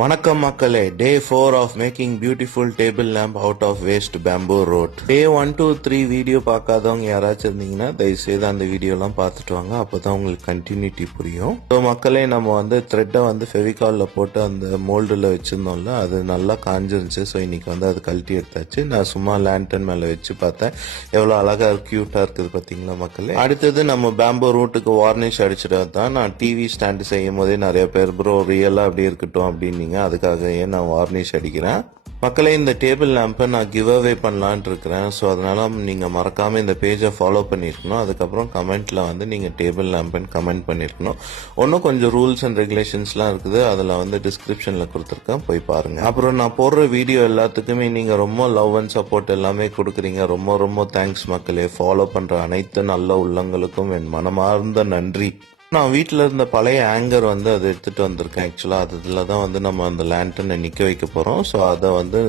வணக்கம் மக்களே. Day 4 of making beautiful table lamp out of waste bamboo rod. Day 1 to 3 video பார்க்காதவங்க யாராச்சும் இருந்தீங்கன்னா தயவுசெய்து அந்த வீடியோலாம் பார்த்துட்டு வாங்க. அப்போதான் உங்களுக்கு கண்டினியூட்டி புரியும். ஸோ மக்களே, நம்ம வந்து த்ரெட்டை வந்து ஃபெவிகாலில் போட்டு அந்த மோல்டில் வச்சுருந்தோம்ல, அது நல்லா காஞ்சிருந்துச்சு. ஸோ இன்னைக்கு வந்து அது கழட்டி எடுத்தாச்சு. நான் சும்மா லேண்டன் மேலே வச்சு பார்த்தேன். எவ்வளோ அழகாக க்யூட்டாக இருக்குது பார்த்தீங்களா மக்களே. அடுத்தது நம்ம பேம்போ ரூட்டுக்கு வார்னிஷ் அடிச்சிட்டு தான். நான் டிவி ஸ்டாண்டு செய்யும் போதே நிறைய பேர் ப்ரோ ரியலாக அப்படி இருக்கட்டும் அப்படின்னு அதுக்காக நான் வார்னிஷ் அடிக்கிறேன். மக்களே, இந்த டேபிள் லேம்பை நான் கிவ் அவே பண்ணலான் இருக்கிறேன். ஸோ அதனால நீங்க மறக்காம இந்த பேஜை ஃபாலோ பண்ணிருக்கணும். அதுக்கப்புறம் கமெண்ட்ல வந்து நீங்க டேபிள் லேம்புன்னு கமெண்ட் பண்ணிருக்கணும். இன்னும் கொஞ்சம் ரூல்ஸ் அண்ட் ரெகுலேஷன்ஸ்லாம் இருக்குது, அதில் வந்து டிஸ்கிரிப்ஷன்ல கொடுத்துருக்கேன், போய் பாருங்க. அப்புறம் நான் போடுற வீடியோ எல்லாத்துக்குமே நீங்க ரொம்ப லவ் அண்ட் சப்போர்ட் எல்லாமே கொடுக்குறீங்க. ரொம்ப ரொம்ப தேங்க்ஸ் மக்களே. ஃபாலோ பண்ற அனைத்து நல்ல உள்ளங்களுக்கும் என் மனமார்ந்த நன்றி. நான் வீட்டில் இருந்த பழைய ஆங்கர் வந்து அதை எடுத்துகிட்டு வந்திருக்கேன். ஆக்சுவலாக அதில் தான் வந்து நம்ம அந்த லேண்டனை நிற்க வைக்க போகிறோம். ஸோ அதை வந்து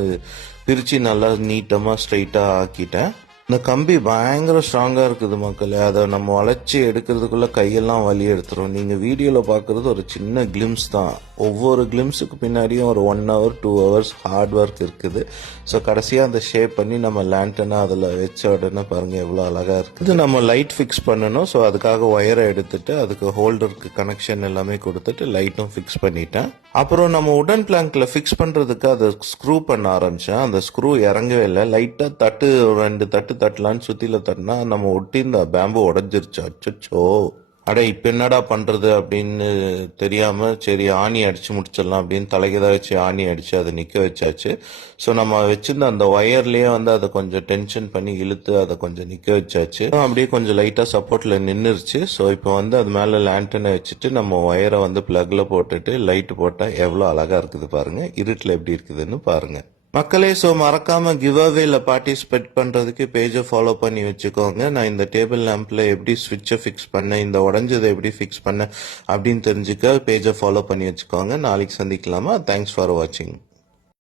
பிரித்து நல்லா நீட்டமாக ஸ்ட்ரைட்டாக ஆக்கிட்டேன். இந்த கம்பி பயங்கர ஸ்ட்ராங்காக இருக்குது மக்களே. அதை நம்ம வளைச்சி எடுக்கிறதுக்குள்ளே கையெல்லாம் வலி எடுத்துரும். நீங்கள் வீடியோவில் பார்க்குறது ஒரு சின்ன கிளிம்ஸ் தான். ஒவ்வொரு கிளிம்ஸுக்கு பின்னாடியும் ஒரு 1 hour 2 hours ஹார்ட் ஒர்க் இருக்குது. ஸோ கடைசியாக அந்த ஷேப் பண்ணி நம்ம லேண்டனை அதில் வச்ச உடனே பாருங்கள் எவ்வளோ அழகாக இருக்குது. இது நம்ம லைட் ஃபிக்ஸ் பண்ணணும். ஸோ அதுக்காக ஒயரை எடுத்துட்டு அதுக்கு ஹோல்டருக்கு கனெக்ஷன் எல்லாமே கொடுத்துட்டு லைட்டும் ஃபிக்ஸ் பண்ணிட்டேன். அப்புறம் நம்ம உடன் பிளாங்க்ல ஃபிக்ஸ் பண்ணுறதுக்கு அதை ஸ்க்ரூ பண்ண ஆரம்பித்தேன். அந்த ஸ்க்ரூ இறங்கவே இல்லை. லைட்டாக 2 தட்டு தட்டலான்னு சுற்றில தட்டினா நம்ம ஒட்டி இந்த பேம்பு உடஞ்சிருச்சு. அச்சோ, இப்போ என்னடா பண்றது அப்படின்னு தெரியாம சரி ஆணி அடிச்சு முடிச்சிடலாம் அப்படின்னு தலைக்குதான் வச்சு ஆணி அடிச்சு அதை நிக்க வச்சாச்சு. ஸோ நம்ம வச்சிருந்த அந்த ஒயர்லயே வந்து அதை கொஞ்சம் டென்ஷன் பண்ணி இழுத்து அதை கொஞ்சம் நிக்க வச்சாச்சு. அப்படியே கொஞ்சம் லைட்டா சப்போர்ட்ல நின்றுச்சு. ஸோ இப்போ வந்து அது மேல லேண்டனை வச்சுட்டு நம்ம ஒயரை வந்து பிளக்ல போட்டுட்டு லைட் போட்டா எவ்வளவு அழகா இருக்குது பாருங்க. இருட்டுல எப்படி இருக்குதுன்னு பாருங்க மக்களே. ஸோ மறக்காம கிவ் அவேல பார்ட்டிசிபேட் பண்றதுக்கு பேஜை ஃபாலோ பண்ணி வச்சுக்கோங்க. நான் இந்த டேபிள் லேம்ப்ல எப்படி ஸ்விட்சை ஃபிக்ஸ் பண்ணேன், இந்த உடஞ்சதை எப்படி ஃபிக்ஸ் பண்ணேன் அப்படின்னு தெரிஞ்சுக்க பேஜை ஃபாலோ பண்ணி வச்சுக்கோங்க. நாளைக்கு சந்திக்கலாமா? தேங்க்ஸ் ஃபார் வாட்சிங்.